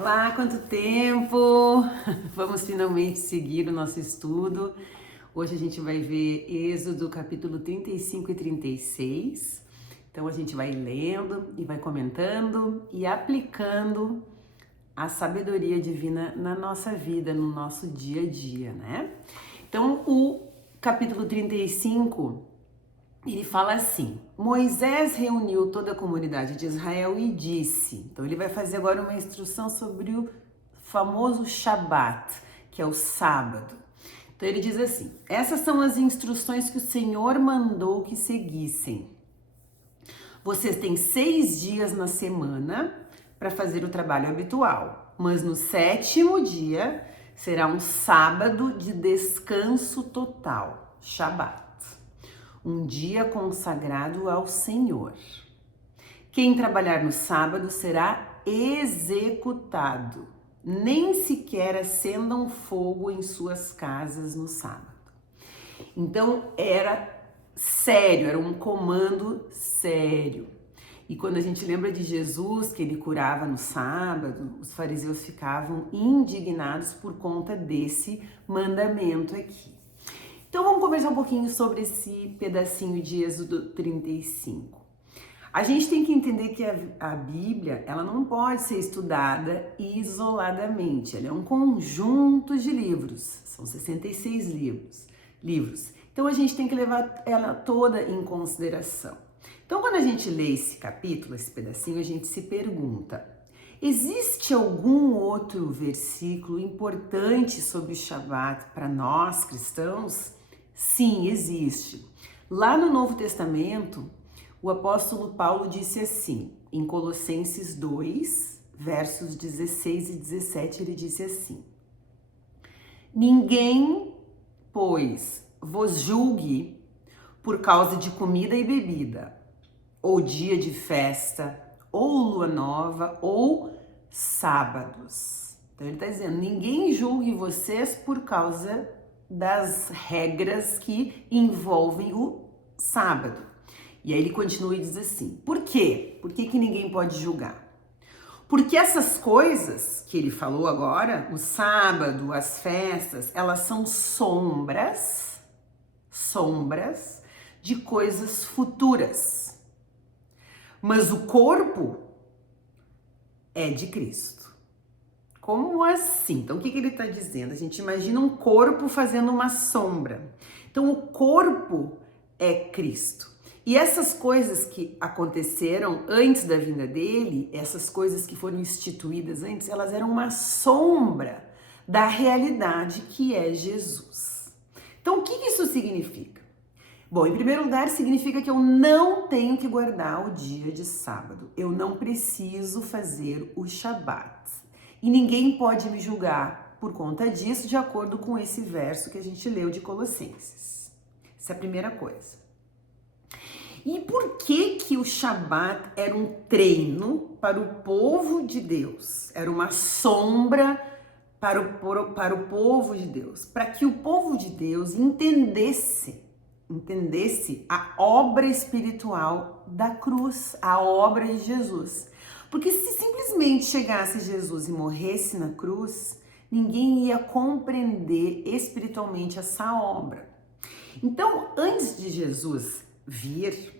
Olá, quanto tempo! Vamos finalmente seguir o nosso estudo. Hoje a gente vai ver Êxodo capítulo 35 e 36. Então a gente vai lendo e vai comentando e aplicando a sabedoria divina na nossa vida, no nosso dia a dia, né? Então o capítulo 35, ele fala assim: Moisés reuniu toda a comunidade de Israel e disse. Então ele vai fazer agora uma instrução sobre o famoso Shabat, que é o sábado. Então ele diz assim: essas são as instruções que o Senhor mandou que seguissem. Vocês têm 6 dias na semana para fazer o trabalho habitual, mas no 7º dia será um sábado de descanso total, Shabat. Um dia consagrado ao Senhor. Quem trabalhar no sábado será executado. Nem sequer acendam fogo em suas casas no sábado. Então era sério, era um comando sério. E quando a gente lembra de Jesus, que ele curava no sábado, os fariseus ficavam indignados por conta desse mandamento aqui. Então vamos conversar um pouquinho sobre esse pedacinho de Êxodo 35. A gente tem que entender que a Bíblia, ela não pode ser estudada isoladamente. Ela é um conjunto de livros, são 66 livros. Então a gente tem que levar ela toda em consideração. Então quando a gente lê esse capítulo, esse pedacinho, a gente se pergunta: existe algum outro versículo importante sobre o Shabat para nós cristãos? Sim, existe. Lá no Novo Testamento, o apóstolo Paulo disse assim, em Colossenses 2, versos 16 e 17, ele disse assim: ninguém, pois, vos julgue por causa de comida e bebida, ou dia de festa, ou lua nova, ou sábados. Então ele está dizendo, ninguém julgue vocês por causa das regras que envolvem o sábado. E aí ele continua e diz assim, por quê? Por que ninguém pode julgar? Porque essas coisas que ele falou agora, o sábado, as festas, elas são sombras de coisas futuras. Mas o corpo é de Cristo. Como assim? Então, o que ele está dizendo? A gente imagina um corpo fazendo uma sombra. Então, o corpo é Cristo. E essas coisas que aconteceram antes da vinda dele, essas coisas que foram instituídas antes, elas eram uma sombra da realidade que é Jesus. Então, o que isso significa? Bom, em primeiro lugar, significa que eu não tenho que guardar o dia de sábado. Eu não preciso fazer o Shabat. E ninguém pode me julgar por conta disso, de acordo com esse verso que a gente leu de Colossenses. Essa é a primeira coisa. E por que o Shabat era um treino para o povo de Deus? Era uma sombra para o povo de Deus, para que o povo de Deus entendesse a obra espiritual da cruz, a obra de Jesus. Porque se simplesmente chegasse Jesus e morresse na cruz, ninguém ia compreender espiritualmente essa obra. Então, antes de Jesus vir,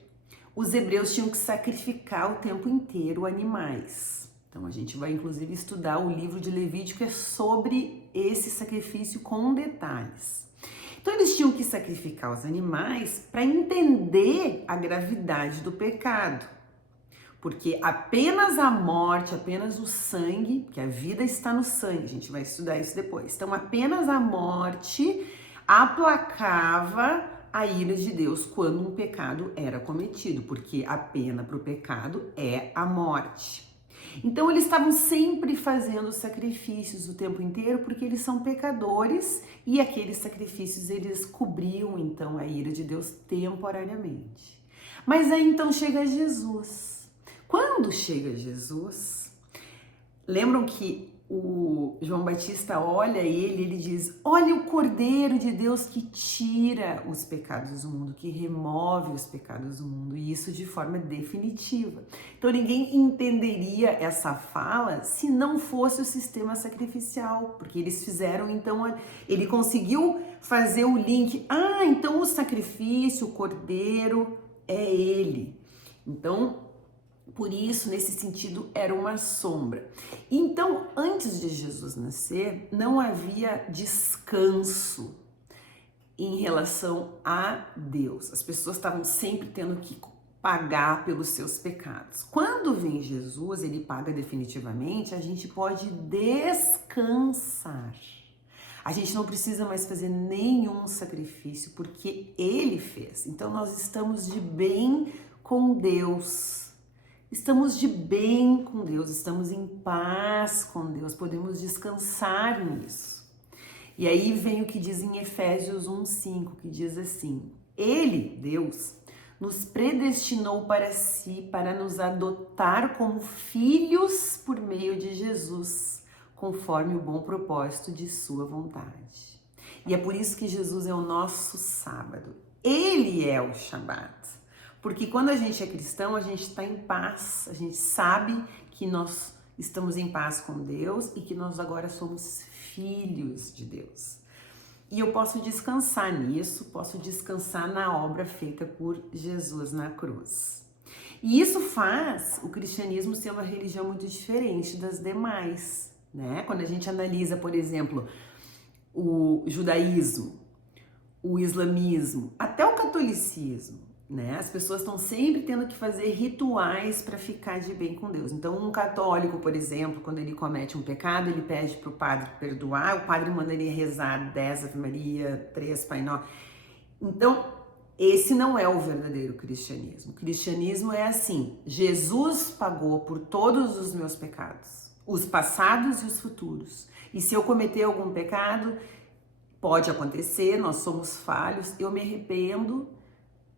os hebreus tinham que sacrificar o tempo inteiro animais. Então, a gente vai inclusive estudar o livro de Levítico, que é sobre esse sacrifício com detalhes. Então, eles tinham que sacrificar os animais para entender a gravidade do pecado. Porque apenas a morte, apenas o sangue, que a vida está no sangue, a gente vai estudar isso depois. Então, apenas a morte aplacava a ira de Deus quando um pecado era cometido, porque a pena para o pecado é a morte. Então, eles estavam sempre fazendo sacrifícios o tempo inteiro, porque eles são pecadores e aqueles sacrifícios, eles cobriam, então, a ira de Deus temporariamente. Mas aí, então, chega Jesus. Quando chega Jesus, lembram que o João Batista olha ele diz: olha o Cordeiro de Deus que tira os pecados do mundo, que remove os pecados do mundo, e isso de forma definitiva. Então ninguém entenderia essa fala se não fosse o sistema sacrificial, porque eles fizeram, então ele conseguiu fazer o link. Então o sacrifício, o Cordeiro é ele. Então, por isso, nesse sentido, era uma sombra. Então, antes de Jesus nascer, não havia descanso em relação a Deus. As pessoas estavam sempre tendo que pagar pelos seus pecados. Quando vem Jesus, ele paga definitivamente, a gente pode descansar. A gente não precisa mais fazer nenhum sacrifício, porque ele fez. Então, nós estamos de bem com Deus. Estamos de bem com Deus, estamos em paz com Deus, podemos descansar nisso. E aí vem o que diz em Efésios 1:5, que diz assim: Ele, Deus, nos predestinou para si, para nos adotar como filhos por meio de Jesus, conforme o bom propósito de sua vontade. E é por isso que Jesus é o nosso sábado. Ele é o Shabat. Porque quando a gente é cristão, a gente está em paz, a gente sabe que nós estamos em paz com Deus e que nós agora somos filhos de Deus. E eu posso descansar nisso, posso descansar na obra feita por Jesus na cruz. E isso faz o cristianismo ser uma religião muito diferente das demais, né? Quando a gente analisa, por exemplo, o judaísmo, o islamismo, até o catolicismo, né? As pessoas estão sempre tendo que fazer rituais para ficar de bem com Deus. Então, um católico, por exemplo, quando ele comete um pecado, ele pede para o padre perdoar, o padre manda ele rezar 10 Ave Maria, 3 Pai Nosso. Então, esse não é o verdadeiro cristianismo. O cristianismo é assim: Jesus pagou por todos os meus pecados, os passados e os futuros. E se eu cometer algum pecado, pode acontecer, nós somos falhos, eu me arrependo,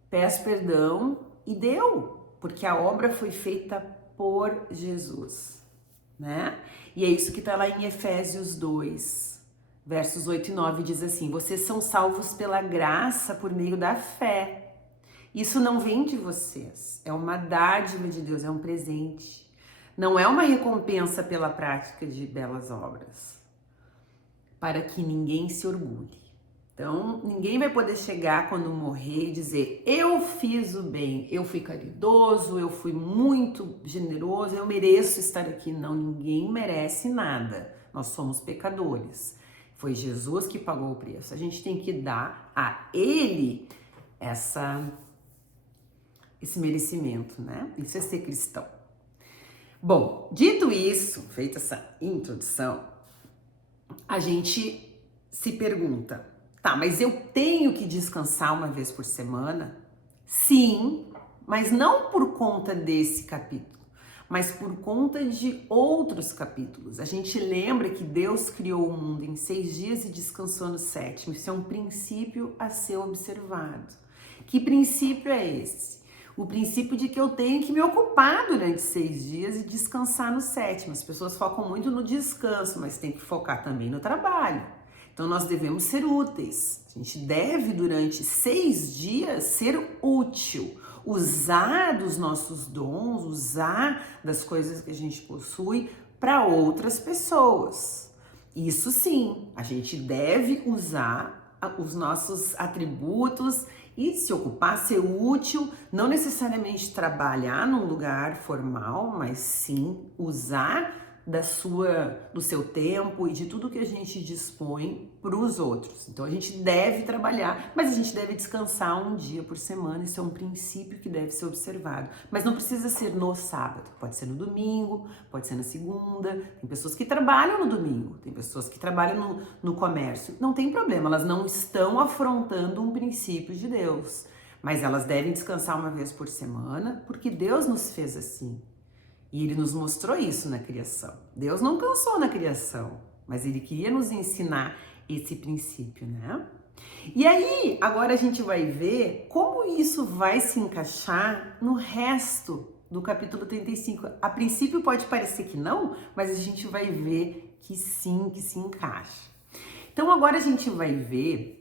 peço perdão e deu, porque a obra foi feita por Jesus, né? E é isso que está lá em Efésios 2, versos 8 e 9, diz assim: vocês são salvos pela graça por meio da fé. Isso não vem de vocês, é uma dádiva de Deus, é um presente. Não é uma recompensa pela prática de belas obras, para que ninguém se orgulhe. Então, ninguém vai poder chegar quando morrer e dizer: eu fiz o bem, eu fui caridoso, eu fui muito generoso, eu mereço estar aqui. Não, ninguém merece nada. Nós somos pecadores. Foi Jesus que pagou o preço. A gente tem que dar a Ele esse merecimento, né? Isso é ser cristão. Bom, dito isso, feita essa introdução, a gente se pergunta: tá, mas eu tenho que descansar uma vez por semana? Sim, mas não por conta desse capítulo, mas por conta de outros capítulos. A gente lembra que Deus criou o mundo em 6 dias e descansou no 7º. Isso é um princípio a ser observado. Que princípio é esse? O princípio de que eu tenho que me ocupar durante 6 dias e descansar no 7º. As pessoas focam muito no descanso, mas tem que focar também no trabalho. Então, nós devemos ser úteis. A gente deve, durante 6 dias, ser útil. Usar dos nossos dons, usar das coisas que a gente possui para outras pessoas. Isso sim, a gente deve usar os nossos atributos e se ocupar, ser útil, não necessariamente trabalhar num lugar formal, mas sim usar do seu tempo e de tudo que a gente dispõe para os outros. Então a gente deve trabalhar, mas a gente deve descansar um dia por semana. Isso é um princípio que deve ser observado, mas não precisa ser no sábado, pode ser no domingo, pode ser na segunda. Tem pessoas que trabalham no domingo, tem pessoas que trabalham no comércio, não tem problema, elas não estão afrontando um princípio de Deus, mas elas devem descansar uma vez por semana, porque Deus nos fez assim. E Ele nos mostrou isso na criação. Deus não cansou na criação, mas Ele queria nos ensinar esse princípio, né? E aí, agora a gente vai ver como isso vai se encaixar no resto do capítulo 35. A princípio pode parecer que não, mas a gente vai ver que sim, que se encaixa. Então agora a gente vai ver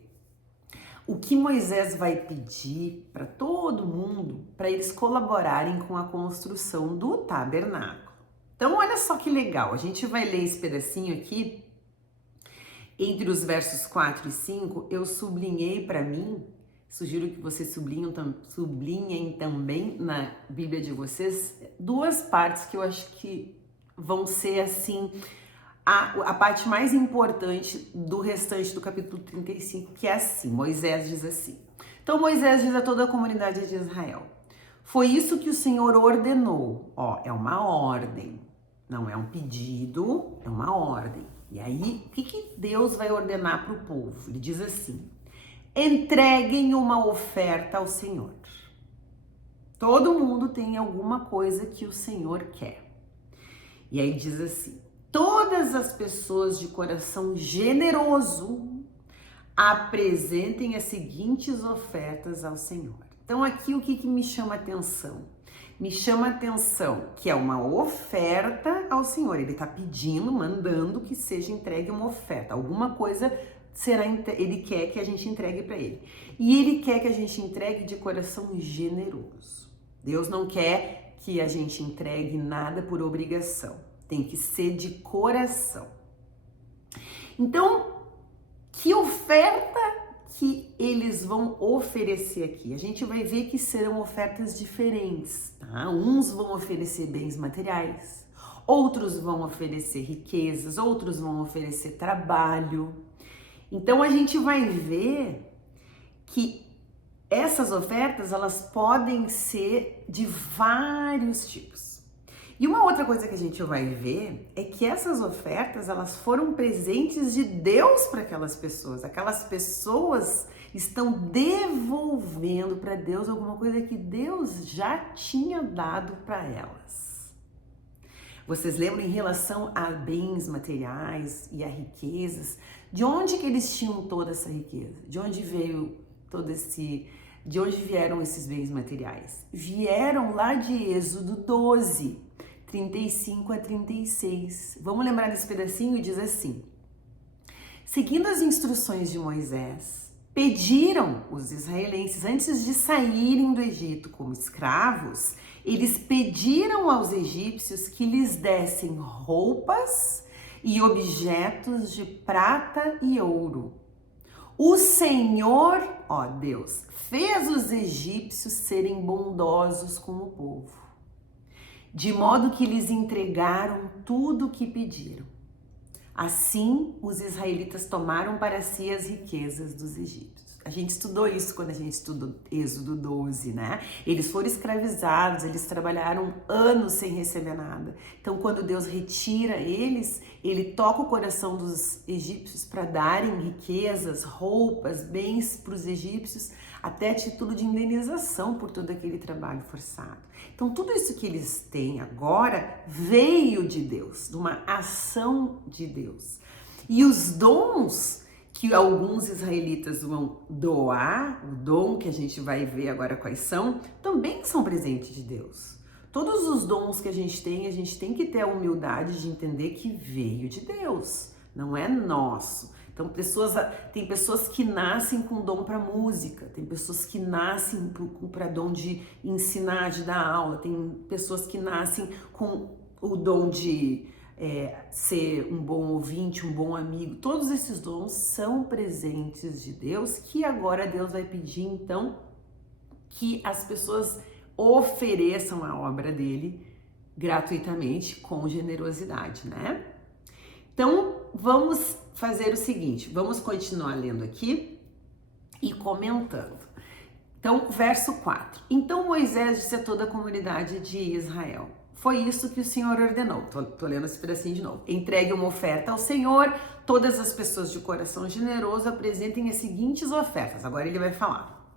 o que Moisés vai pedir para todo mundo, para eles colaborarem com a construção do tabernáculo. Então olha só que legal, a gente vai ler esse pedacinho aqui, entre os versos 4 e 5, eu sublinhei para mim, sugiro que vocês sublinhem também na Bíblia de vocês, duas partes que eu acho que vão ser assim, a parte mais importante do restante do capítulo 35, que é assim, Moisés diz assim. Então Moisés diz a toda a comunidade de Israel, foi isso que o Senhor ordenou. Ó, é uma ordem, não é um pedido, é uma ordem. E aí, o que Deus vai ordenar para o povo? Ele diz assim, entreguem uma oferta ao Senhor. Todo mundo tem alguma coisa que o Senhor quer. E aí diz assim, todas as pessoas de coração generoso apresentem as seguintes ofertas ao Senhor. Então aqui o que me chama atenção? Me chama atenção que é uma oferta ao Senhor. Ele está pedindo, mandando que seja entregue uma oferta. Alguma coisa ele quer que a gente entregue para ele. E ele quer que a gente entregue de coração generoso. Deus não quer que a gente entregue nada por obrigação. Tem que ser de coração. Então, que oferta que eles vão oferecer aqui? A gente vai ver que serão ofertas diferentes, tá? Uns vão oferecer bens materiais, outros vão oferecer riquezas, outros vão oferecer trabalho. Então, a gente vai ver que essas ofertas, elas podem ser de vários tipos. E uma outra coisa que a gente vai ver é que essas ofertas, elas foram presentes de Deus para aquelas pessoas. Aquelas pessoas estão devolvendo para Deus alguma coisa que Deus já tinha dado para elas. Vocês lembram em relação a bens materiais e a riquezas? De onde que eles tinham toda essa riqueza? De onde veio de onde vieram esses bens materiais? Vieram lá de Êxodo 12. 35 a 36. Vamos lembrar desse pedacinho e diz assim: seguindo as instruções de Moisés, pediram os israelenses, antes de saírem do Egito como escravos, eles pediram aos egípcios que lhes dessem roupas e objetos de prata e ouro. O Senhor, ó Deus, fez os egípcios serem bondosos com o povo, de modo que lhes entregaram tudo o que pediram. Assim, os israelitas tomaram para si as riquezas dos egípcios. A gente estudou isso quando a gente estudou Êxodo 12, né? Eles foram escravizados, eles trabalharam anos sem receber nada. Então, quando Deus retira eles, ele toca o coração dos egípcios para darem riquezas, roupas, bens para os egípcios, até a título de indenização por todo aquele trabalho forçado. Então, tudo isso que eles têm agora veio de Deus, de uma ação de Deus. E os dons que alguns israelitas vão doar, o dom que a gente vai ver agora quais são, também são presentes de Deus. Todos os dons que a gente tem que ter a humildade de entender que veio de Deus, não é nosso. Então, tem pessoas que nascem com dom para música, tem pessoas que nascem para dom de ensinar, de dar aula, tem pessoas que nascem com o dom de ser um bom ouvinte, um bom amigo. Todos esses dons são presentes de Deus, que agora Deus vai pedir, então, que as pessoas ofereçam a obra dele gratuitamente, com generosidade, né? Então, vamos fazer o seguinte, vamos continuar lendo aqui e comentando. Então, verso 4. Então Moisés disse a toda a comunidade de Israel: foi isso que o Senhor ordenou. Tô lendo esse pedacinho de novo. Entregue uma oferta ao Senhor, todas as pessoas de coração generoso apresentem as seguintes ofertas. Agora ele vai falar: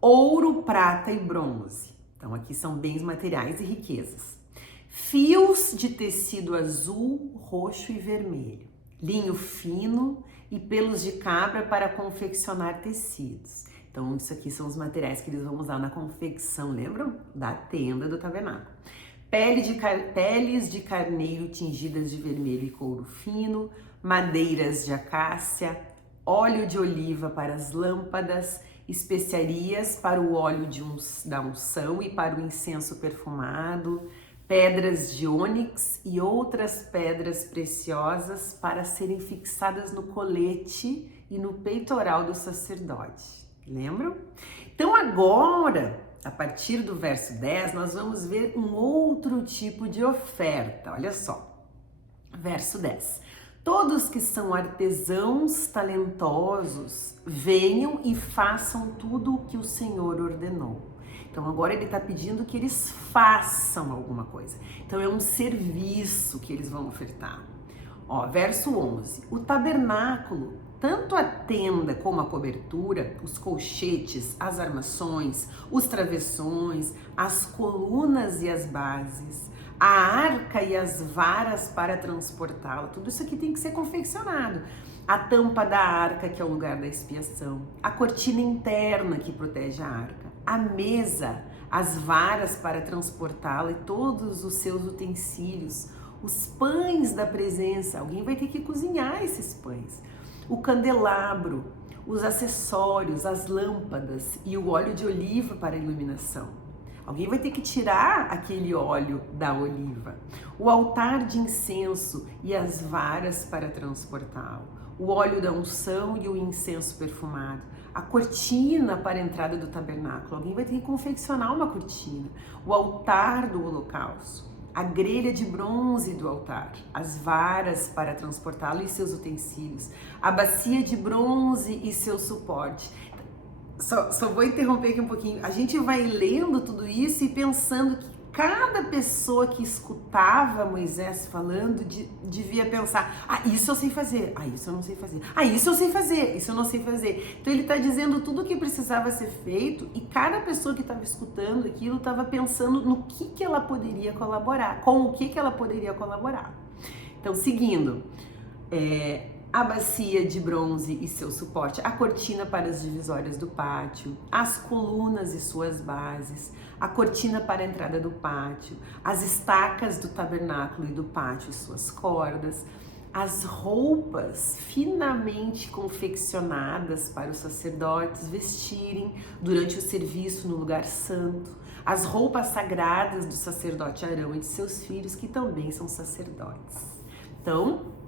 ouro, prata e bronze. Então aqui são bens materiais e riquezas. Fios de tecido azul, roxo e vermelho. Linho fino e pelos de cabra para confeccionar tecidos. Então, isso aqui são os materiais que eles vão usar na confecção, lembram? Da tenda do tabernáculo. peles de carneiro tingidas de vermelho e couro fino, madeiras de acácia, óleo de oliva para as lâmpadas, especiarias para o óleo da unção e para o incenso perfumado, pedras de ônix e outras pedras preciosas para serem fixadas no colete e no peitoral do sacerdote. Lembram? Então agora, a partir do verso 10, nós vamos ver um outro tipo de oferta. Olha só, verso 10. Todos que são artesãos talentosos, venham e façam tudo o que o Senhor ordenou. Então agora ele está pedindo que eles façam alguma coisa. Então é um serviço que eles vão ofertar. Ó, verso 11. O tabernáculo, tanto a tenda como a cobertura, os colchetes, as armações, os travessões, as colunas e as bases, a arca e as varas para transportá-la, tudo isso aqui tem que ser confeccionado. A tampa da arca, que é o lugar da expiação, a cortina interna que protege a arca, a mesa, as varas para transportá-la e todos os seus utensílios, os pães da presença, alguém vai ter que cozinhar esses pães, o candelabro, os acessórios, as lâmpadas e o óleo de oliva para iluminação. Alguém vai ter que tirar aquele óleo da oliva, o altar de incenso e as varas para transportá-lo, o óleo da unção e o incenso perfumado, a cortina para a entrada do tabernáculo. Alguém vai ter que confeccionar uma cortina, o altar do holocausto, a grelha de bronze do altar, as varas para transportá-lo e seus utensílios, a bacia de bronze e seu suporte. Só vou interromper aqui um pouquinho. A gente vai lendo tudo isso e pensando que cada pessoa que escutava Moisés falando devia pensar: ah, isso eu sei fazer, ah, isso eu não sei fazer, ah, isso eu sei fazer, isso eu não sei fazer. Então ele está dizendo tudo o que precisava ser feito e cada pessoa que estava escutando aquilo estava pensando no que ela poderia colaborar, com o que ela poderia colaborar. Então, seguindo, a bacia de bronze e seu suporte, a cortina para as divisórias do pátio, as colunas e suas bases, a cortina para a entrada do pátio, as estacas do tabernáculo e do pátio e suas cordas, as roupas finamente confeccionadas para os sacerdotes vestirem durante o serviço no lugar santo, as roupas sagradas do sacerdote Arão e de seus filhos, que também são sacerdotes. Então,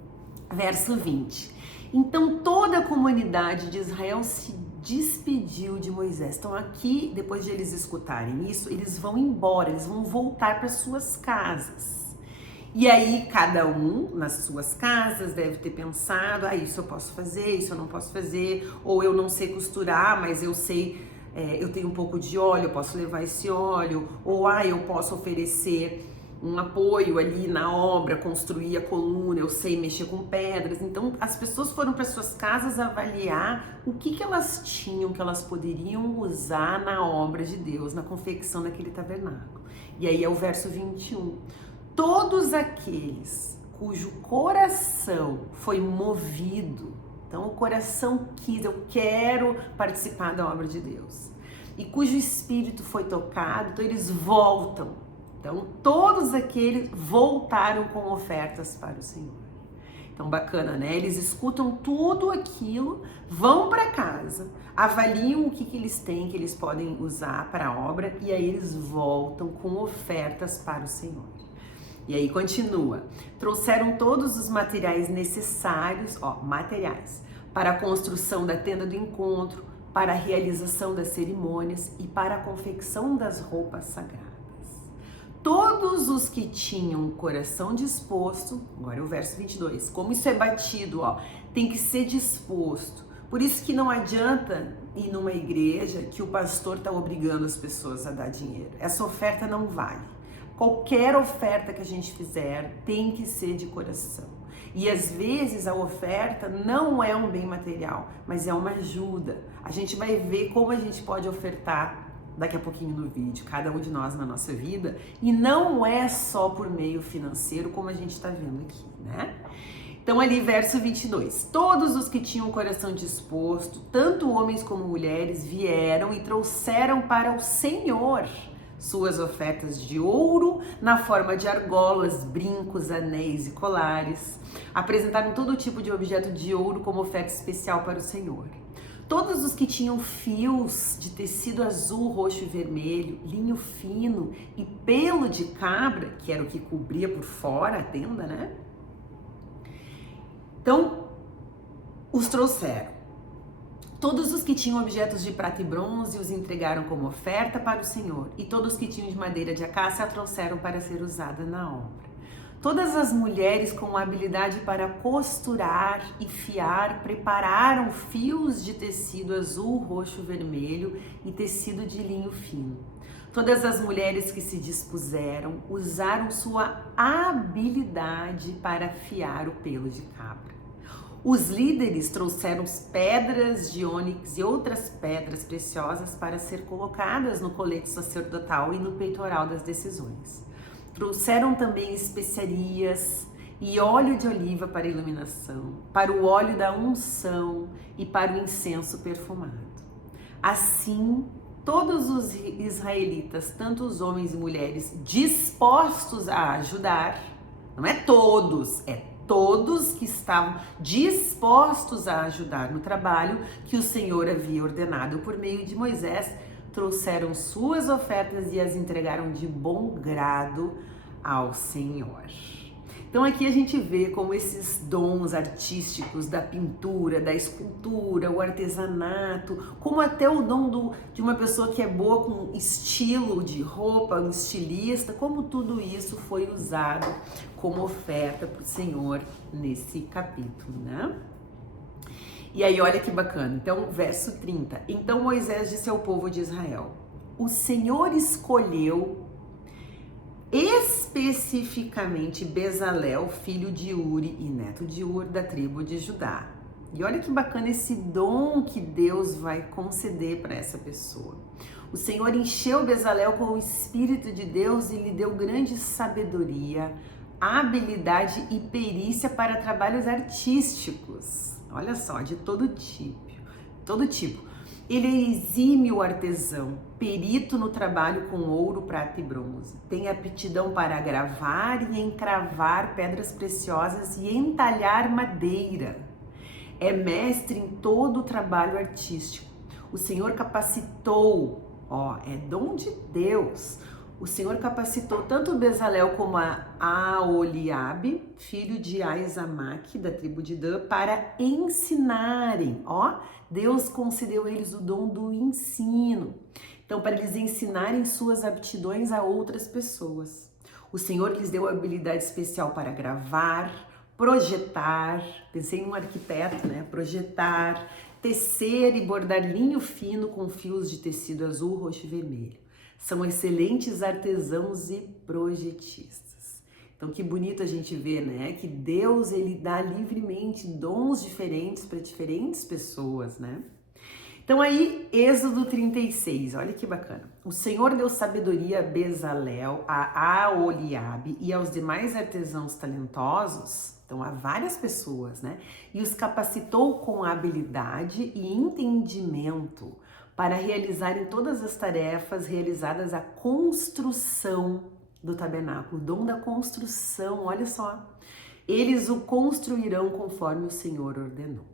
verso 20. Então toda a comunidade de Israel se despediu de Moisés. Então aqui, depois de eles escutarem isso, eles vão embora, eles vão voltar para suas casas. E aí cada um nas suas casas deve ter pensado: ah, isso eu posso fazer, isso eu não posso fazer, ou eu não sei costurar, mas eu sei, eu tenho um pouco de óleo, eu posso levar esse óleo, ou eu posso oferecer um apoio ali na obra, construir a coluna, eu sei mexer com pedras. Então as pessoas foram para suas casas avaliar o que elas tinham, que elas poderiam usar na obra de Deus, na confecção daquele tabernáculo. E aí é o verso 21. Todos aqueles cujo coração foi movido, então o coração quis, eu quero participar da obra de Deus, e cujo espírito foi tocado, então eles voltam. Então, todos aqueles voltaram com ofertas para o Senhor. Então, bacana, né? Eles escutam tudo aquilo, vão para casa, avaliam o que eles têm, que eles podem usar para a obra, e aí eles voltam com ofertas para o Senhor. E aí continua. Trouxeram todos os materiais necessários, materiais, para a construção da tenda do encontro, para a realização das cerimônias e para a confecção das roupas sagradas. Todos os que tinham o coração disposto, agora é o verso 22, como isso é batido, tem que ser disposto. Por isso que não adianta ir numa igreja que o pastor está obrigando as pessoas a dar dinheiro. Essa oferta não vale. Qualquer oferta que a gente fizer tem que ser de coração. E às vezes a oferta não é um bem material, mas é uma ajuda. A gente vai ver como a gente pode ofertar daqui a pouquinho no vídeo, cada um de nós na nossa vida, e não é só por meio financeiro, como a gente está vendo aqui, né? Então ali, verso 22, todos os que tinham o coração disposto, tanto homens como mulheres, vieram e trouxeram para o Senhor suas ofertas de ouro na forma de argolas, brincos, anéis e colares. Apresentaram todo tipo de objeto de ouro como oferta especial para o Senhor. Todos os que tinham fios de tecido azul, roxo e vermelho, linho fino e pelo de cabra, que era o que cobria por fora a tenda, né? Então, os trouxeram. Todos os que tinham objetos de prata e bronze os entregaram como oferta para o Senhor, e todos os que tinham de madeira de acácia a trouxeram para ser usada na obra. Todas as mulheres com habilidade para costurar e fiar prepararam fios de tecido azul, roxo, vermelho e tecido de linho fino. Todas as mulheres que se dispuseram usaram sua habilidade para fiar o pelo de cabra. Os líderes trouxeram pedras de ônix e outras pedras preciosas para ser colocadas no colete sacerdotal e no peitoral das decisões. Trouxeram também especiarias e óleo de oliva para iluminação, para o óleo da unção e para o incenso perfumado. Assim, todos os israelitas, tanto os homens e mulheres, dispostos a ajudar, não é todos, é todos que estavam dispostos a ajudar no trabalho que o Senhor havia ordenado por meio de Moisés, trouxeram suas ofertas e as entregaram de bom grado ao Senhor. Então aqui a gente vê como esses dons artísticos da pintura, da escultura, o artesanato, como até o dom de uma pessoa que é boa com estilo de roupa, um estilista, como tudo isso foi usado como oferta para o Senhor nesse capítulo, né? E aí, olha que bacana. Então, verso 30. Então Moisés disse ao povo de Israel: o Senhor escolheu especificamente Bezalel, filho de Uri e neto de Ur, da tribo de Judá. E olha que bacana esse dom que Deus vai conceder para essa pessoa. O Senhor encheu Bezalel com o Espírito de Deus e lhe deu grande sabedoria, habilidade e perícia para trabalhos artísticos. Olha só, de todo tipo. Ele é exímio artesão, perito no trabalho com ouro, prata e bronze. Tem aptidão para gravar e encravar pedras preciosas e entalhar madeira. É mestre em todo o trabalho artístico. O Senhor capacitou, é dom de Deus. O Senhor capacitou tanto Bezalel como a Aholiabe, filho de Aizamaque, da tribo de Dan, para ensinarem. Deus concedeu a eles o dom do ensino. Então, para eles ensinarem suas aptidões a outras pessoas. O Senhor lhes deu habilidade especial para gravar, projetar, pensei em um arquiteto, né? Projetar, tecer e bordar linho fino com fios de tecido azul, roxo e vermelho. São excelentes artesãos e projetistas. Então, que bonito a gente ver, né? Que Deus, ele dá livremente dons diferentes para diferentes pessoas, né? Então aí, Êxodo 36, olha que bacana. O Senhor deu sabedoria a Bezalel, a Aholiabe e aos demais artesãos talentosos, então a várias pessoas, né? E os capacitou com habilidade e entendimento para realizarem todas as tarefas realizadas à construção do tabernáculo, o dom da construção, olha só. Eles o construirão conforme o Senhor ordenou.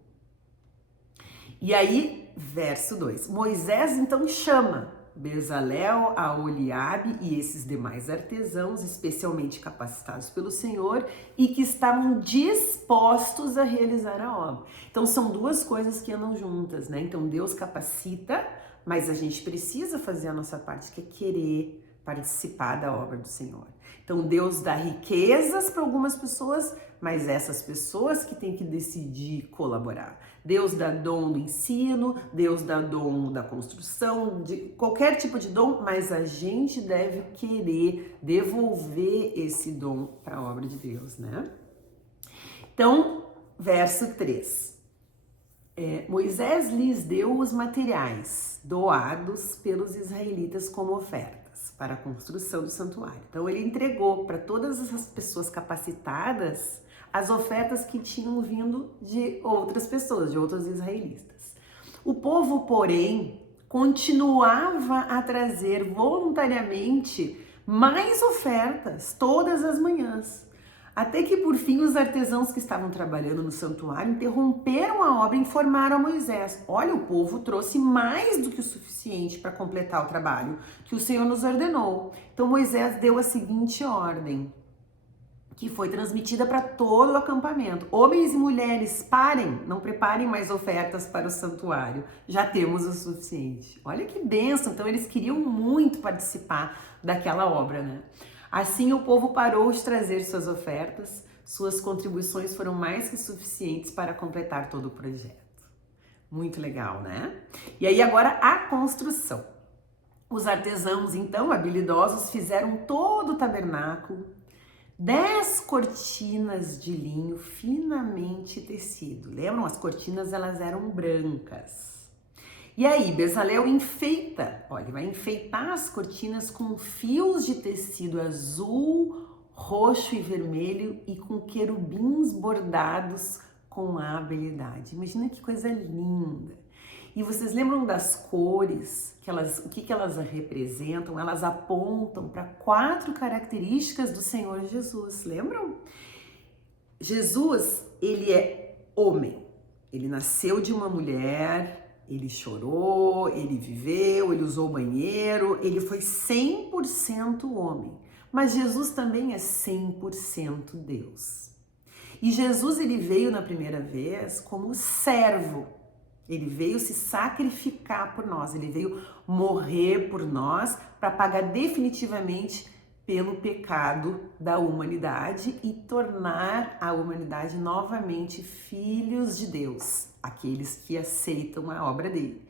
E aí, verso 2, Moisés então chama Bezalel, Aholiabe e esses demais artesãos, especialmente capacitados pelo Senhor e que estavam dispostos a realizar a obra. Então são duas coisas que andam juntas, né? Então Deus capacita, mas a gente precisa fazer a nossa parte, que é querer participar da obra do Senhor. Então Deus dá riquezas para algumas pessoas, mas essas pessoas que têm que decidir colaborar. Deus dá dom do ensino, Deus dá dom da construção, de qualquer tipo de dom, mas a gente deve querer devolver esse dom para a obra de Deus, né? Então, verso 3. Moisés lhes deu os materiais doados pelos israelitas como ofertas para a construção do santuário. Então ele entregou para todas essas pessoas capacitadas as ofertas que tinham vindo de outras pessoas, de outros israelitas. O povo, porém, continuava a trazer voluntariamente mais ofertas todas as manhãs. Até que por fim os artesãos que estavam trabalhando no santuário interromperam a obra e informaram a Moisés: olha, o povo trouxe mais do que o suficiente para completar o trabalho que o Senhor nos ordenou. Então Moisés deu a seguinte ordem, que foi transmitida para todo o acampamento: homens e mulheres, parem, não preparem mais ofertas para o santuário, já temos o suficiente. Olha que bênção! Então eles queriam muito participar daquela obra, né? Assim o povo parou de trazer suas ofertas, suas contribuições foram mais que suficientes para completar todo o projeto. Muito legal, né? E aí agora a construção. Os artesãos, então, habilidosos, fizeram todo o tabernáculo, 10 cortinas de linho finamente tecido. Lembram? As cortinas, elas eram brancas. E aí, Bezalel enfeita, olha, ele vai enfeitar as cortinas com fios de tecido azul, roxo e vermelho e com querubins bordados com habilidade. Imagina que coisa linda. E vocês lembram das cores, o que elas representam? Elas apontam para 4 características do Senhor Jesus, lembram? Jesus, ele é homem, ele nasceu de uma mulher, ele chorou, ele viveu, ele usou banheiro, ele foi 100% homem. Mas Jesus também é 100% Deus. E Jesus, ele veio na primeira vez como servo. Ele veio se sacrificar por nós, ele veio morrer por nós para pagar definitivamente pelo pecado da humanidade e tornar a humanidade novamente filhos de Deus, aqueles que aceitam a obra dele.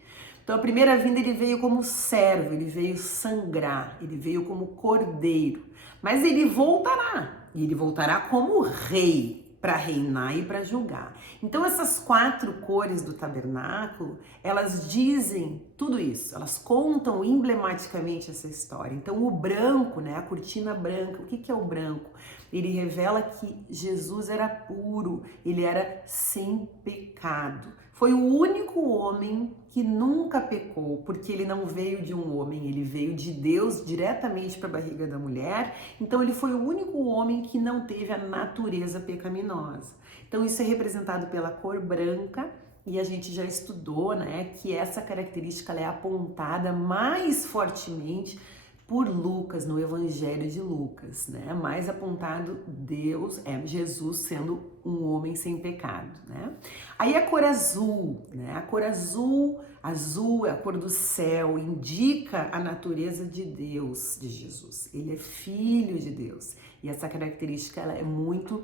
Então, a primeira vinda ele veio como servo, ele veio sangrar, ele veio como cordeiro, mas ele voltará, e ele voltará como rei, para reinar e para julgar. Então essas 4 cores do tabernáculo, elas dizem tudo isso, elas contam emblematicamente essa história. Então o branco, né, a cortina branca, o que é o branco? Ele revela que Jesus era puro, ele era sem pecado. Foi o único homem que nunca pecou, porque ele não veio de um homem, ele veio de Deus diretamente para a barriga da mulher. Então ele foi o único homem que não teve a natureza pecaminosa. Então isso é representado pela cor branca e a gente já estudou, né, que essa característica ela é apontada mais fortemente por Lucas, no Evangelho de Lucas, né? Mais apontado Deus, Jesus sendo um homem sem pecado, né? Aí a cor azul, né? A cor azul é a cor do céu, indica a natureza de Deus, de Jesus. Ele é filho de Deus. E essa característica ela é muito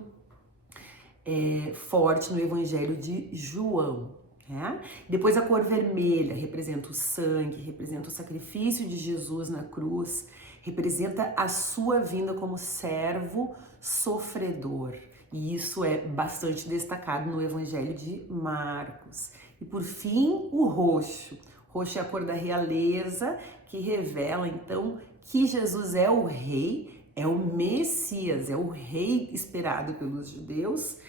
forte no Evangelho de João. Depois a cor vermelha representa o sangue, representa o sacrifício de Jesus na cruz, representa a sua vinda como servo sofredor. E isso é bastante destacado no Evangelho de Marcos. E por fim, o roxo. Roxo é a cor da realeza, que revela então que Jesus é o rei, é o Messias, é o rei esperado pelos judeus.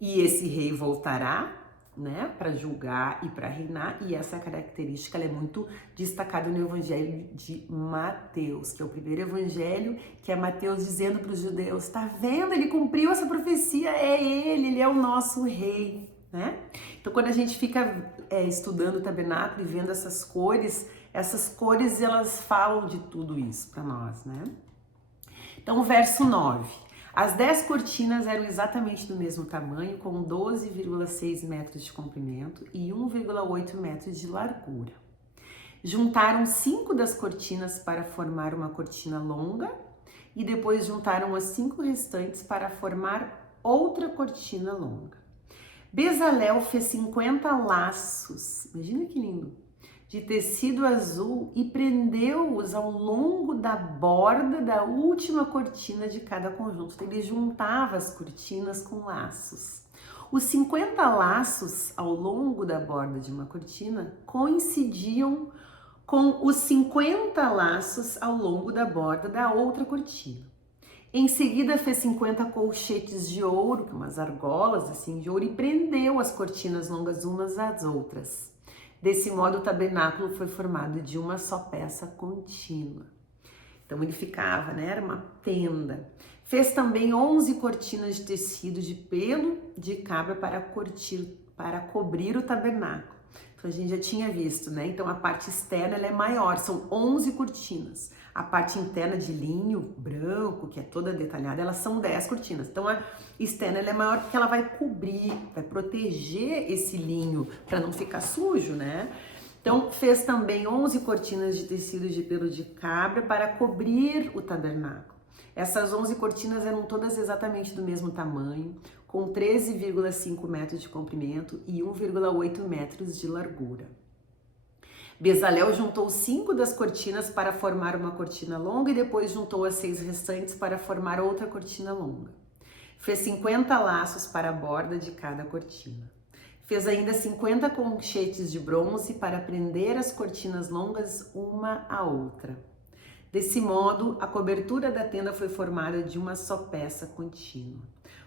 E esse rei voltará, né, para julgar e para reinar, e essa característica ela é muito destacada no Evangelho de Mateus, que é o primeiro evangelho, que é Mateus dizendo para os judeus: tá vendo? Ele cumpriu essa profecia, ele é o nosso rei, né? Então quando a gente fica estudando o tabernáculo e vendo essas cores elas falam de tudo isso para nós, né? Então o verso 9. As 10 cortinas eram exatamente do mesmo tamanho, com 12,6 metros de comprimento e 1,8 metros de largura. Juntaram 5 das cortinas para formar uma cortina longa e depois juntaram as 5 restantes para formar outra cortina longa. Bezalel fez 50 laços, imagina que lindo, de tecido azul e prendeu-os ao longo da borda da última cortina de cada conjunto. Então, ele juntava as cortinas com laços. Os 50 laços ao longo da borda de uma cortina coincidiam com os 50 laços ao longo da borda da outra cortina. Em seguida, fez 50 colchetes de ouro, umas argolas assim de ouro, e prendeu as cortinas longas umas às outras. Desse modo, o tabernáculo foi formado de uma só peça contínua. Então ele ficava, né? Era uma tenda. Fez também 11 cortinas de tecido de pelo de cabra para cobrir o tabernáculo. Então a gente já tinha visto, né? Então a parte externa ela é maior, são 11 cortinas. A parte interna de linho branco, que é toda detalhada, elas são 10 cortinas. Então a externa ela é maior porque ela vai cobrir, vai proteger esse linho para não ficar sujo, né? Então fez também 11 cortinas de tecido de pelo de cabra para cobrir o tabernáculo. Essas 11 cortinas eram todas exatamente do mesmo tamanho, com 13,5 metros de comprimento e 1,8 metros de largura. Bezalel juntou 5 das cortinas para formar uma cortina longa e depois juntou as 6 restantes para formar outra cortina longa. Fez 50 laços para a borda de cada cortina. Fez ainda 50 colchetes de bronze para prender as cortinas longas uma à outra. Desse modo, a cobertura da tenda foi formada de uma só peça contínua.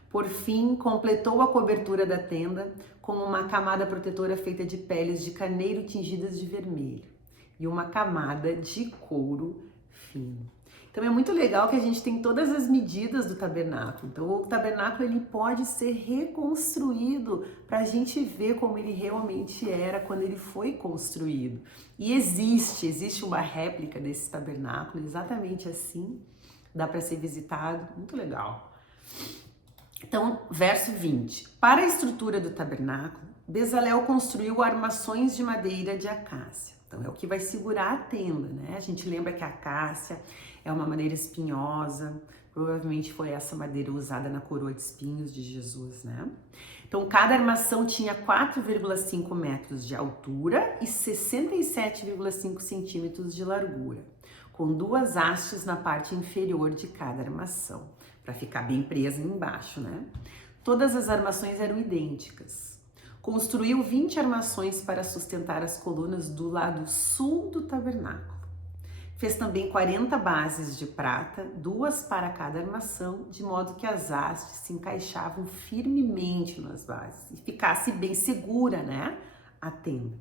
Por fim, completou a cobertura da tenda com uma camada protetora feita de peles de carneiro tingidas de vermelho e uma camada de couro fino. Então é muito legal que a gente tem todas as medidas do tabernáculo. Então o tabernáculo ele pode ser reconstruído para a gente ver como ele realmente era quando ele foi construído. E existe uma réplica desse tabernáculo exatamente assim, dá para ser visitado, muito legal. Então, verso 20. Para a estrutura do tabernáculo, Bezalel construiu armações de madeira de acácia. Então, é o que vai segurar a tenda, né? A gente lembra que a acácia é uma madeira espinhosa, provavelmente foi essa madeira usada na coroa de espinhos de Jesus, né? Então, cada armação tinha 4,5 metros de altura e 67,5 centímetros de largura, com 2 hastes na parte inferior de cada armação, para ficar bem presa embaixo, né? Todas as armações eram idênticas. Construiu 20 armações para sustentar as colunas do lado sul do tabernáculo. Fez também 40 bases de prata, 2 para cada armação, de modo que as hastes se encaixavam firmemente nas bases e ficasse bem segura, né, a tenda.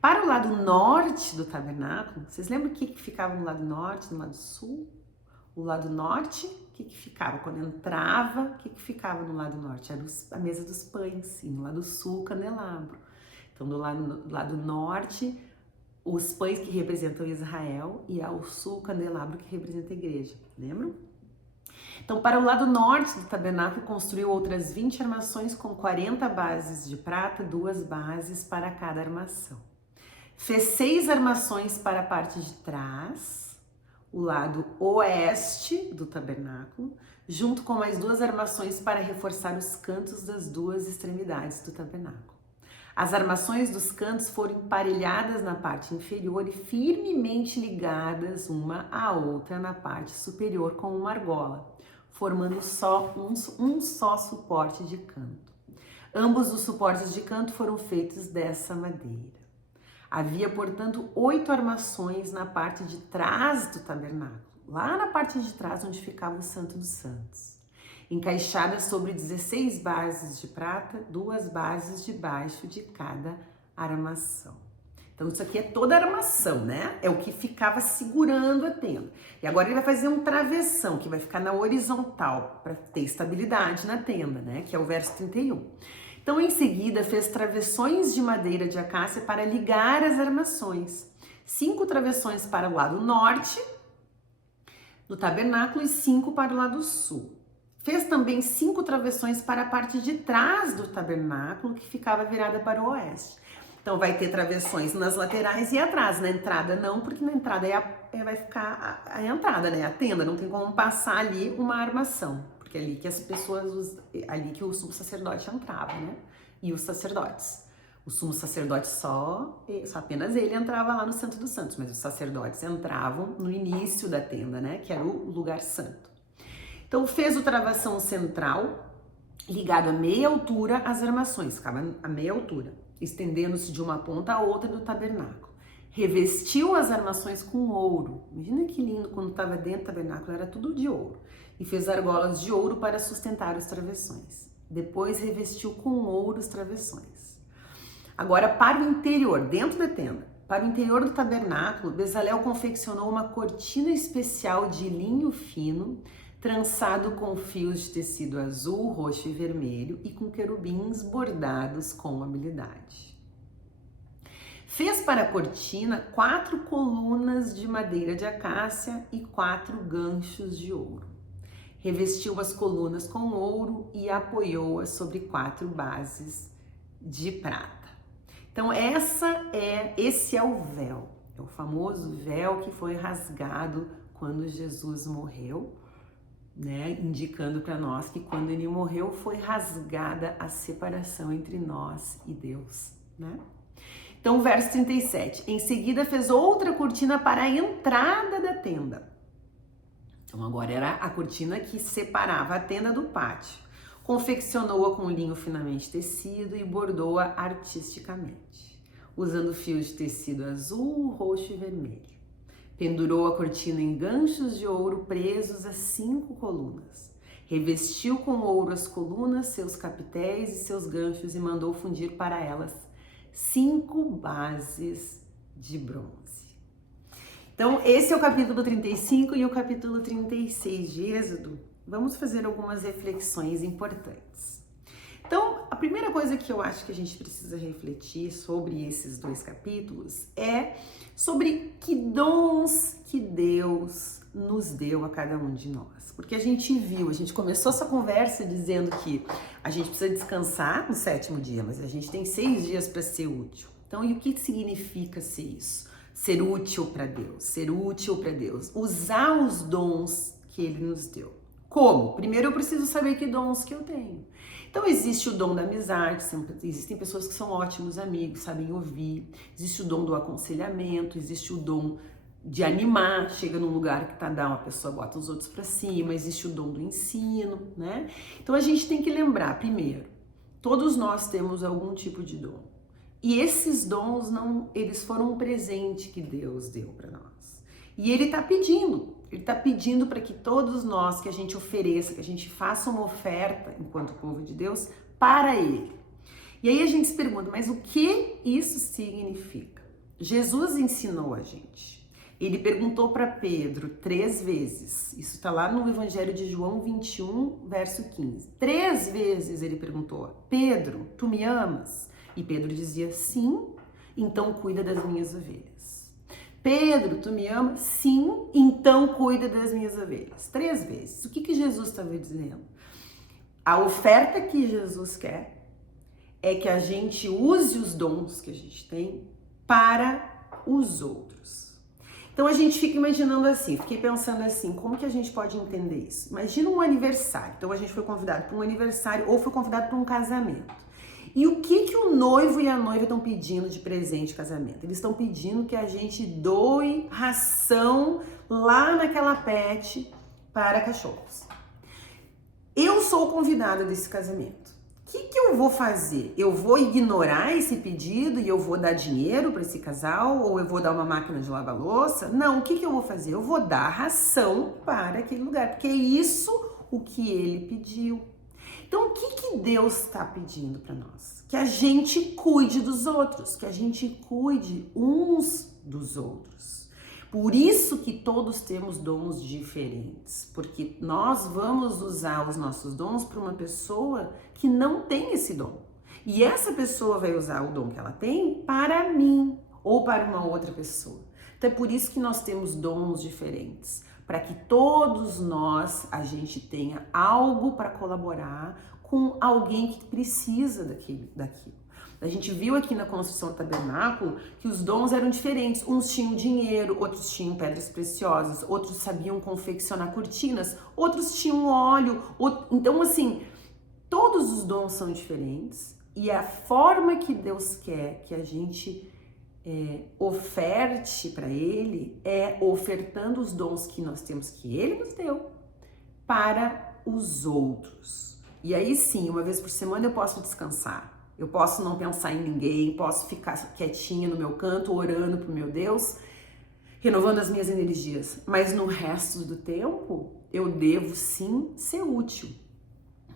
Para o lado norte do tabernáculo, vocês lembram o que ficava no lado norte, no lado sul? O lado norte, o que ficava? Quando entrava, o que ficava no lado norte? Era a mesa dos pães, e no lado sul, o candelabro. Então, do lado norte, os pães que representam Israel, e ao sul, o candelabro que representa a igreja. Lembram? Então, para o lado norte do tabernáculo, construiu outras 20 armações com 40 bases de prata, 2 bases para cada armação. Fez 6 armações para a parte de trás, o lado oeste do tabernáculo, junto com mais 2 armações para reforçar os cantos das 2 extremidades do tabernáculo. As armações dos cantos foram emparelhadas na parte inferior e firmemente ligadas uma à outra na parte superior com uma argola, formando só um só suporte de canto. Ambos os suportes de canto foram feitos dessa madeira. Havia, portanto, 8 armações na parte de trás do tabernáculo, lá na parte de trás onde ficava o Santo dos Santos, encaixadas sobre 16 bases de prata, 2 bases debaixo de cada armação. Então isso aqui é toda a armação, né? É o que ficava segurando a tenda. E agora ele vai fazer um travessão que vai ficar na horizontal para ter estabilidade na tenda, né? Que é o verso 31. Então, em seguida, fez travessões de madeira de acácia para ligar as armações. 5 travessões para o lado norte do tabernáculo e 5 para o lado sul. Fez também 5 travessões para a parte de trás do tabernáculo, que ficava virada para o oeste. Então, vai ter travessões nas laterais e atrás. Na entrada não, porque na entrada vai ficar a entrada, né? A tenda, não tem como passar ali uma armação. Porque é ali que as pessoas, ali que o sumo sacerdote entrava, né? E os sacerdotes. O sumo sacerdote só apenas ele entrava lá no Santo dos Santos, mas os sacerdotes entravam no início da tenda, né? Que era o lugar santo. Então fez o travessão central, ligado a meia altura às armações, ficava a meia altura, estendendo-se de uma ponta a outra do tabernáculo. Revestiu as armações com ouro. Imagina que lindo, quando estava dentro do tabernáculo, era tudo de ouro. E fez argolas de ouro para sustentar os travessões. Depois revestiu com ouro os travessões. Agora, para o interior, dentro da tenda, para o interior do tabernáculo, Bezalel confeccionou uma cortina especial de linho fino, trançado com fios de tecido azul, roxo e vermelho e com querubins bordados com habilidade. Fez para a cortina 4 colunas de madeira de acácia e 4 ganchos de ouro. Revestiu as colunas com ouro e apoiou-as sobre 4 bases de prata. Então esse é o véu, é o famoso véu que foi rasgado quando Jesus morreu, né? Indicando para nós que quando ele morreu foi rasgada a separação entre nós e Deus, né? Então, verso 37, em seguida fez outra cortina para a entrada da tenda. Então agora era a cortina que separava a tenda do pátio. Confeccionou-a com linho finamente tecido e bordou-a artisticamente, usando fios de tecido azul, roxo e vermelho. Pendurou a cortina em ganchos de ouro presos a 5 colunas. Revestiu com ouro as colunas, seus capitéis e seus ganchos e mandou fundir para elas 5 bases de bronze. Então, esse é o capítulo 35 e o capítulo 36 de Êxodo. Vamos fazer algumas reflexões importantes. Então, a primeira coisa que eu acho que a gente precisa refletir sobre esses 2 capítulos é sobre que dons que Deus nos deu a cada um de nós. Porque a gente começou essa conversa dizendo que a gente precisa descansar no 7º dia, mas a gente tem 6 dias para ser útil. Então, e o que significa ser isso? Ser útil para Deus, usar os dons que Ele nos deu. Como? Primeiro eu preciso saber que dons que eu tenho. Então existe o dom da amizade, existem pessoas que são ótimos amigos, sabem ouvir, existe o dom do aconselhamento, existe o dom de animar, chega num lugar que tá down, a pessoa bota os outros para cima, existe o dom do ensino, né? Então a gente tem que lembrar, primeiro, todos nós temos algum tipo de dom. E esses dons eles foram um presente que Deus deu para nós. E Ele está pedindo para que todos nós, que a gente ofereça, que a gente faça uma oferta enquanto povo de Deus para Ele. E aí a gente se pergunta, mas o que isso significa? Jesus ensinou a gente. Ele perguntou para Pedro 3 vezes, isso está lá no Evangelho de João 21, verso 15. 3 vezes ele perguntou, Pedro, tu me amas? E Pedro dizia, sim, então cuida das minhas ovelhas. Pedro, tu me amas? Sim, então cuida das minhas ovelhas. 3 vezes. O que Jesus estava dizendo? A oferta que Jesus quer é que a gente use os dons que a gente tem para os outros. Então a gente fica imaginando assim, fiquei pensando assim, como que a gente pode entender isso? Imagina um aniversário. Então a gente foi convidado para um aniversário ou foi convidado para um casamento. E o que o noivo e a noiva estão pedindo de presente de casamento? Eles estão pedindo que a gente doe ração lá naquela pet para cachorros. Eu sou convidada desse casamento. O que eu vou fazer? Eu vou ignorar esse pedido e eu vou dar dinheiro para esse casal? Ou eu vou dar uma máquina de lavar louça? Não, o que eu vou fazer? Eu vou dar ração para aquele lugar, porque é isso o que ele pediu. Então, o que Deus está pedindo para nós? Que a gente cuide dos outros, que a gente cuide uns dos outros. Por isso que todos temos dons diferentes, porque nós vamos usar os nossos dons para uma pessoa que não tem esse dom. E essa pessoa vai usar o dom que ela tem para mim ou para uma outra pessoa. Então é por isso que nós temos dons diferentes, para que todos nós, a gente tenha algo para colaborar com alguém que precisa daquilo. A gente viu aqui na construção do tabernáculo que os dons eram diferentes. Uns tinham dinheiro, outros tinham pedras preciosas, outros sabiam confeccionar cortinas, outros tinham óleo. Então, assim, todos os dons são diferentes e a forma que Deus quer que a gente oferte para Ele é ofertando os dons que nós temos, que Ele nos deu, para os outros. E aí sim, uma vez por semana eu posso descansar. Eu posso não pensar em ninguém, posso ficar quietinha no meu canto, orando pro meu Deus, renovando as minhas energias. Mas no resto do tempo, eu devo sim ser útil.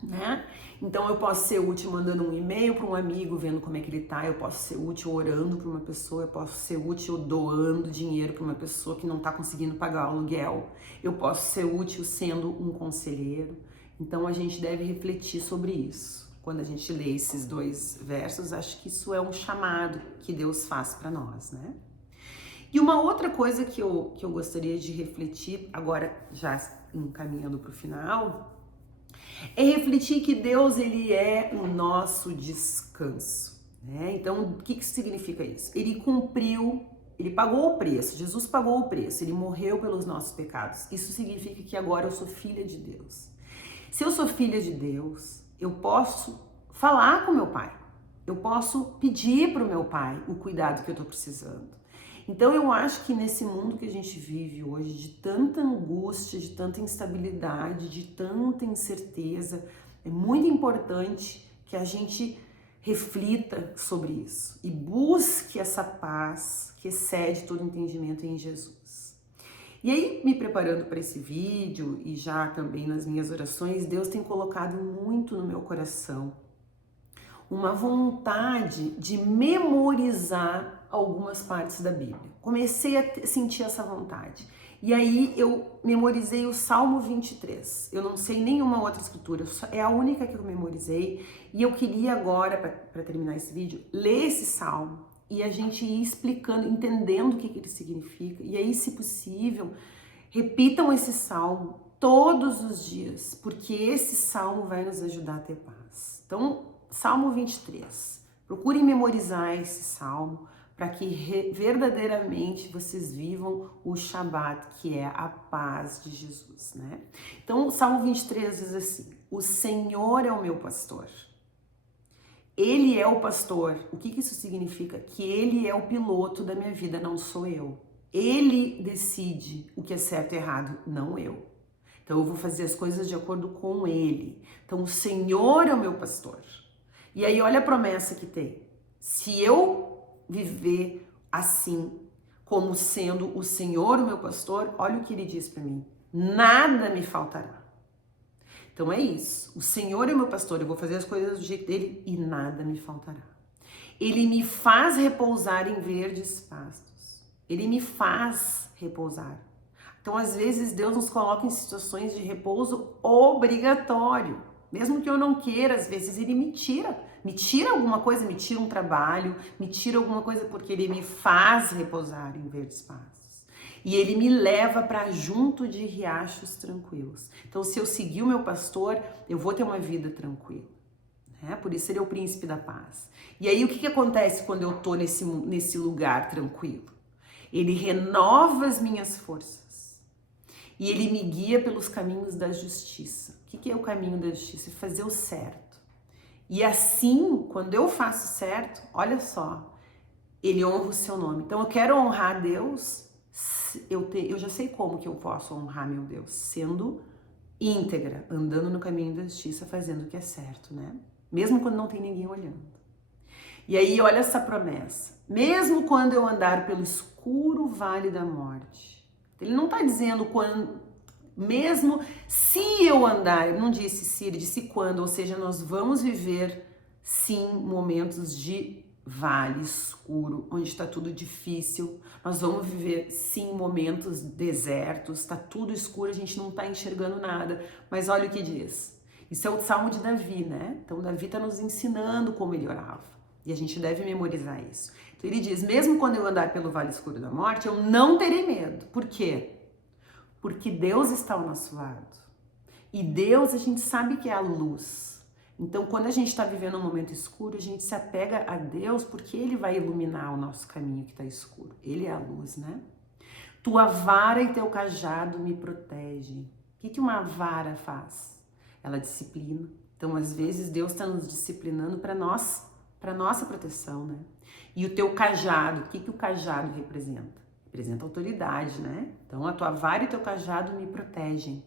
né? Então eu posso ser útil mandando um e-mail para um amigo, vendo como é que ele tá, eu posso ser útil orando para uma pessoa, eu posso ser útil doando dinheiro para uma pessoa que não está conseguindo pagar o aluguel, eu posso ser útil sendo um conselheiro. Então a gente deve refletir sobre isso. Quando a gente lê esses dois versos, acho que isso é um chamado que Deus faz para nós, né? E uma outra coisa que eu gostaria de refletir, agora já encaminhando para o final, é refletir que Deus, ele é o nosso descanso, né? Então, o que significa isso? Ele cumpriu, ele pagou o preço, Jesus pagou o preço, ele morreu pelos nossos pecados. Isso significa que agora eu sou filha de Deus. Se eu sou filha de Deus, eu posso falar com meu pai, eu posso pedir para o meu pai o cuidado que eu estou precisando. Então eu acho que nesse mundo que a gente vive hoje, de tanta angústia, de tanta instabilidade, de tanta incerteza, é muito importante que a gente reflita sobre isso e busque essa paz que excede todo entendimento em Jesus. E aí, me preparando para esse vídeo e já também nas minhas orações, Deus tem colocado muito no meu coração uma vontade de memorizar algumas partes da Bíblia. Comecei a sentir essa vontade. E aí eu memorizei o Salmo 23. Eu não sei nenhuma outra escritura, é a única que eu memorizei. E eu queria agora, para terminar esse vídeo, ler esse salmo e a gente ir explicando, entendendo o que ele significa. E aí, se possível, repitam esse salmo todos os dias, porque esse salmo vai nos ajudar a ter paz. Então, Salmo 23. Procurem memorizar esse salmo para que verdadeiramente vocês vivam o Shabat, que é a paz de Jesus, né? Então, o Salmo 23 diz assim: o Senhor é o meu pastor. Ele é o pastor. O que isso significa? Que ele é o piloto da minha vida, não sou eu. Ele decide o que é certo e errado, não eu. Então, eu vou fazer as coisas de acordo com ele. Então, o Senhor é o meu pastor. E aí, olha a promessa que tem. Se eu viver assim, como sendo o Senhor o meu pastor, olha o que ele diz para mim: nada me faltará. Então é isso. O Senhor é o meu pastor, eu vou fazer as coisas do jeito dele e nada me faltará. Ele me faz repousar em verdes pastos. Ele me faz repousar. Então, às vezes, Deus nos coloca em situações de repouso obrigatório. Mesmo que eu não queira, às vezes ele me tira alguma coisa, me tira um trabalho, me tira alguma coisa, porque ele me faz repousar em verdes pastos. E ele me leva para junto de riachos tranquilos. Então, se eu seguir o meu pastor, eu vou ter uma vida tranquila, né? Por isso ele é o príncipe da paz. E aí, o que acontece quando eu tô nesse lugar tranquilo? Ele renova as minhas forças. E ele me guia pelos caminhos da justiça. O que é o caminho da justiça? É fazer o certo. E assim, quando eu faço certo, olha só, ele honra o seu nome. Então eu quero honrar Deus, eu já sei como que eu posso honrar meu Deus, sendo íntegra, andando no caminho da justiça, fazendo o que é certo, né? Mesmo quando não tem ninguém olhando. E aí, olha essa promessa. Mesmo quando eu andar pelo escuro vale da morte. Ele não está dizendo quando, mesmo se eu andar, ele não disse se, ele disse quando, ou seja, nós vamos viver sim momentos de vale escuro, onde está tudo difícil, nós vamos viver sim momentos desertos, está tudo escuro, a gente não está enxergando nada, mas olha o que diz, isso é o Salmo de Davi, né? Então Davi está nos ensinando como ele orava, e a gente deve memorizar isso. Então ele diz, mesmo quando eu andar pelo vale escuro da morte, eu não terei medo. Por quê? Porque Deus está ao nosso lado. E Deus, a gente sabe que é a luz. Então, quando a gente está vivendo um momento escuro, a gente se apega a Deus porque Ele vai iluminar o nosso caminho que está escuro. Ele é a luz, né? Tua vara e teu cajado me protegem. O que uma vara faz? Ela disciplina. Então, às vezes, Deus está nos disciplinando para nossa proteção, né? E o teu cajado, o que o cajado representa? Representa autoridade, né? Então, a tua vara e o teu cajado me protegem.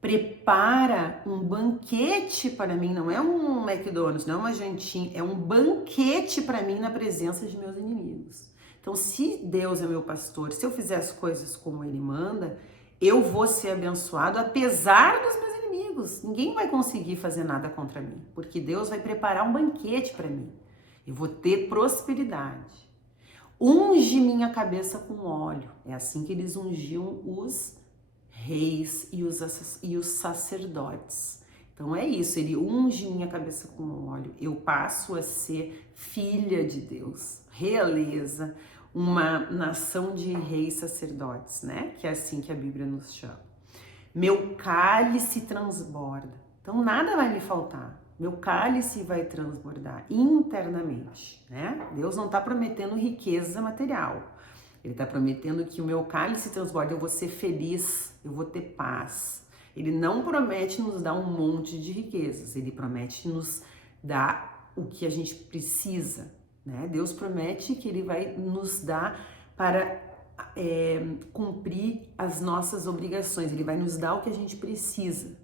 Prepara um banquete para mim, não é um McDonald's, não é uma jantinha, é um banquete para mim na presença de meus inimigos. Então, se Deus é meu pastor, se eu fizer as coisas como Ele manda, eu vou ser abençoado apesar dos meus inimigos. inimigos. Ninguém vai conseguir fazer nada contra mim, porque Deus vai preparar um banquete para mim. Eu vou ter prosperidade. Unge minha cabeça com óleo. É assim que eles ungiam os reis e os sacerdotes. Então é isso, ele unge minha cabeça com óleo. Eu passo a ser filha de Deus, realeza, uma nação de reis sacerdotes, né? Que é assim que a Bíblia nos chama. Meu cálice transborda. Então nada vai me faltar. Meu cálice vai transbordar internamente, né? Deus não está prometendo riqueza material. Ele está prometendo que o meu cálice transborda, eu vou ser feliz, eu vou ter paz. Ele não promete nos dar um monte de riquezas, ele promete nos dar o que a gente precisa, né? Deus promete que ele vai nos dar para cumprir as nossas obrigações, ele vai nos dar o que a gente precisa,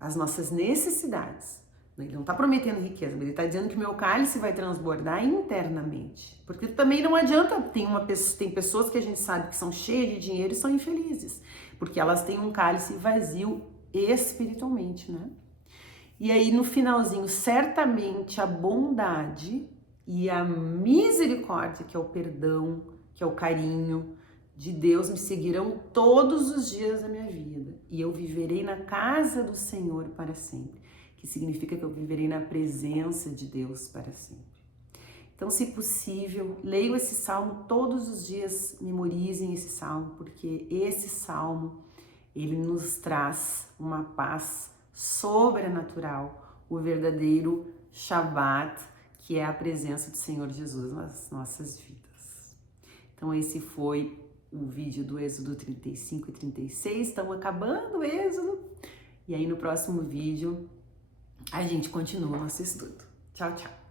as nossas necessidades. Ele não está prometendo riqueza, mas ele está dizendo que o meu cálice vai transbordar internamente. Porque também não adianta, tem pessoas que a gente sabe que são cheias de dinheiro e são infelizes, porque elas têm um cálice vazio espiritualmente, né? E aí no finalzinho, certamente a bondade e a misericórdia, que é o perdão, que é o carinho de Deus, me seguirão todos os dias da minha vida. E eu viverei na casa do Senhor para sempre. Que significa que eu viverei na presença de Deus para sempre. Então, se possível, leiam esse salmo todos os dias, memorizem esse salmo, porque esse salmo, ele nos traz uma paz sobrenatural, o verdadeiro Shabat, que é a presença do Senhor Jesus nas nossas vidas. Então, esse foi o vídeo do Êxodo 35 e 36, estamos acabando o Êxodo, e aí no próximo vídeo a gente continua o nosso estudo. Tchau, tchau!